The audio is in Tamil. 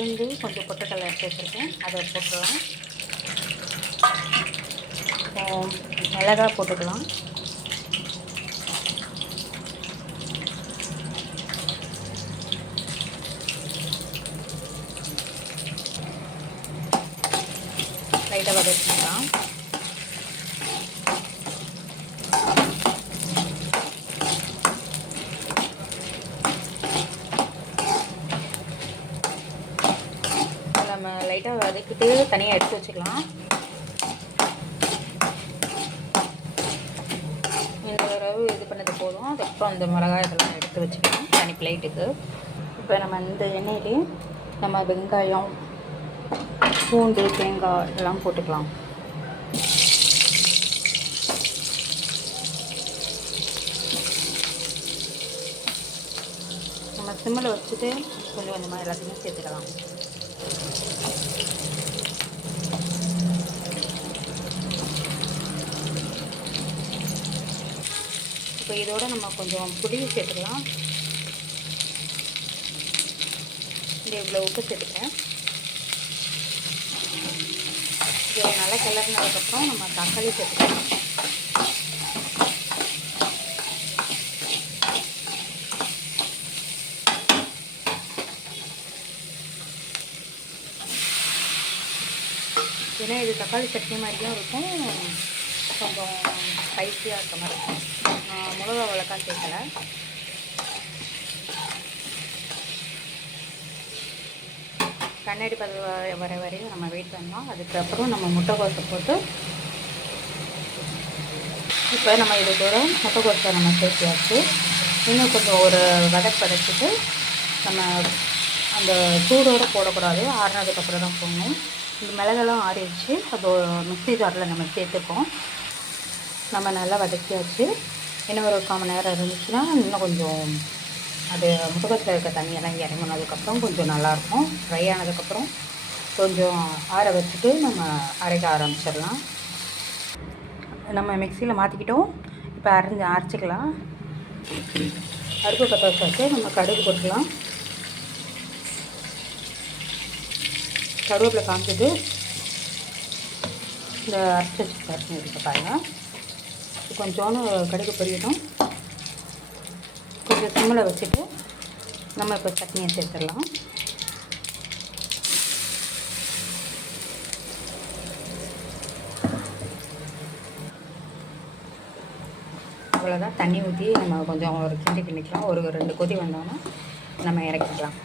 உளுந்து கொஞ்சம் பொட்டுக்கடலை எடுத்து வச்சுருக்கேன், அதை போட்டுடலாம். மிளகாய் போட்டுக்கலாம். லைட்டாக வதக்கிக்கலாம். நம்ம லைட்டாக வதக்கிட்டு தனியாக எடுத்து வச்சுக்கலாம். இந்த அளவு இது பண்ணது போதும். அதுக்கப்புறம் இந்த மிளகாய் இதெல்லாம் எடுத்து வச்சுக்கலாம் தனி பிளேட்டுக்கு. இப்போ நம்ம இந்த எண்ணெயிலே நம்ம வெங்காயம், பூண்டு, தேங்காய் இதெல்லாம் போட்டுக்கலாம். நம்ம சிம்மில் வச்சுட்டு கொஞ்சம் கொஞ்சமாக எல்லாத்தையுமே சேர்த்துக்கலாம். இப்போ இதோட நம்ம கொஞ்சம் புளி சேர்த்துக்கலாம். இந்த இவ்வளோ உப்பு சேர்த்துக்கிறேன். இது நல்லா கிளறினதுக்கப்புறம் நம்ம தக்காளி சேர்த்துக்கலாம். ஏன்னா இது தக்காளி சட்னி மாதிரியும் இருக்கும், கொஞ்சம் ஸ்பைஸியாக இருக்க மாதிரி இருக்கும். மிளகா வளர்க்கான்னு சேர்க்கல. கண்ணாடி பதம் வர வரையும் நம்ம வெயிட் பண்ணோம். அதுக்கப்புறம் நம்ம முட்டைக்கோஸை போட்டு இப்போ நம்ம இது கூட முட்டைக்கோஸை நம்ம சேர்த்தியாச்சு. இன்னும் கொஞ்சம் ஒரு வதக்கிட்டு நம்ம அந்த சூடோடு போடக்கூடாது, ஆறினதுக்கப்புறம் தான் போடணும். இந்த மிளகெல்லாம் ஆறிடுச்சு. அது மிக்ஸி ஜாரில் நம்ம சேர்த்துப்போம். நம்ம நல்லா வதக்கியாச்சு. இன்னும் ஒரு 1/4 மணி நேரம் இருந்துச்சுன்னா இன்னும் கொஞ்சம் அது முட்டைக்கோஸில் இருக்க தண்ணியெல்லாம் இறங்கினதுக்கப்புறம் கொஞ்சம் நல்லாயிருக்கும். ஃப்ரை ஆனதுக்கப்புறம் கொஞ்சம் ஆற வச்சுட்டு நம்ம அரைக்க ஆரம்பிச்சிடலாம். நம்ம மிக்சியில் மாற்றிக்கிட்டோம். இப்போ அரைச்சிக்கலாம். அடுப்பு பற்ற வச்சாச்சு. நம்ம கடுகு போட்டுக்கலாம். கருவேப்பிலை காமிச்சிட்டு இந்த அரைச்சி சட்னி இருக்க பாருங்கள். கொஞ்சோன்னு கடுகு பொரியட்டும். கொஞ்சம் சிம்மில் வச்சுட்டு நம்ம இப்போ சட்னியை சேர்த்துடலாம். அவ்வளோதான். தண்ணி ஊற்றி நம்ம கொஞ்சம் ஒரு கிண்டிக்கலாம். ஒரு 2 கொதி வந்தோன்னா நம்ம இறக்கிக்கலாம்.